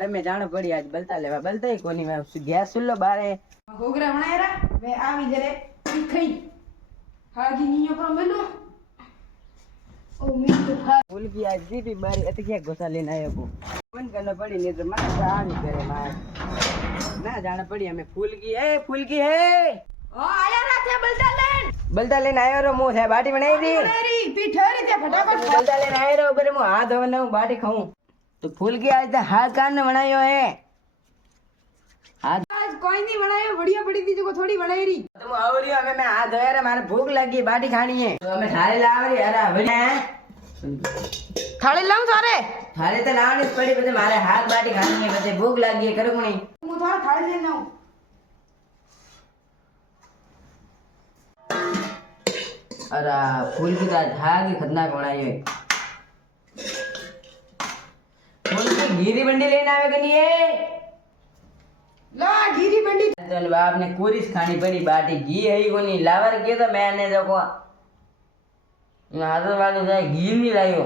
मारे में जाना पड़ी आज बलता लेवा बलता ही कोनी मैं गैस सुन लो बारे घोघरा बनायरा वे आवी जरे खई हागी नियो पर मेलो ओ मीठ खा फूल की आज दी भी बारी अत क्या घुसा लेना है को फोन करना पड़ी नहीं तो मैं जान करे मार ना जाना पड़ी हमें फूल की है ओ आया राथे बलता लेने आयो रो मुंह है बाटी बनाई दी मेरी पीठरी ते फटाफट बलता लेने आयो रो ऊपर मुंह हाथ धोने हूं बाटी खाऊं तो फूल की आज तो हाथ कान ने बनायो है आज कोई नहीं बनायो बढ़िया पड़ी थी जो थोड़ी बनाई रही तुम आओ रही हो हमें मैं हाथ धोया रे मारे भूख लगी बाटी खानी है तो हमें थाली लाव रही अरे बढ़िया थाली लाऊं सारे थाली तो लावनी पड़ी बजे मारे हाथ बाटी खानी है बजे भूख लगी है करो नहीं मु थारा थाली लेना हूं अरे फूल की दाल धागी खतरनाक बनाई है फूल की घीरी बंडी लेने आवे कनी है ला घीरी बंडी चल बाप ने कोरिस खानी पड़ी बाटी घी है ही कोनी लावर के तो मैंने देखो हाथ वाली जाए घी नहीं लायो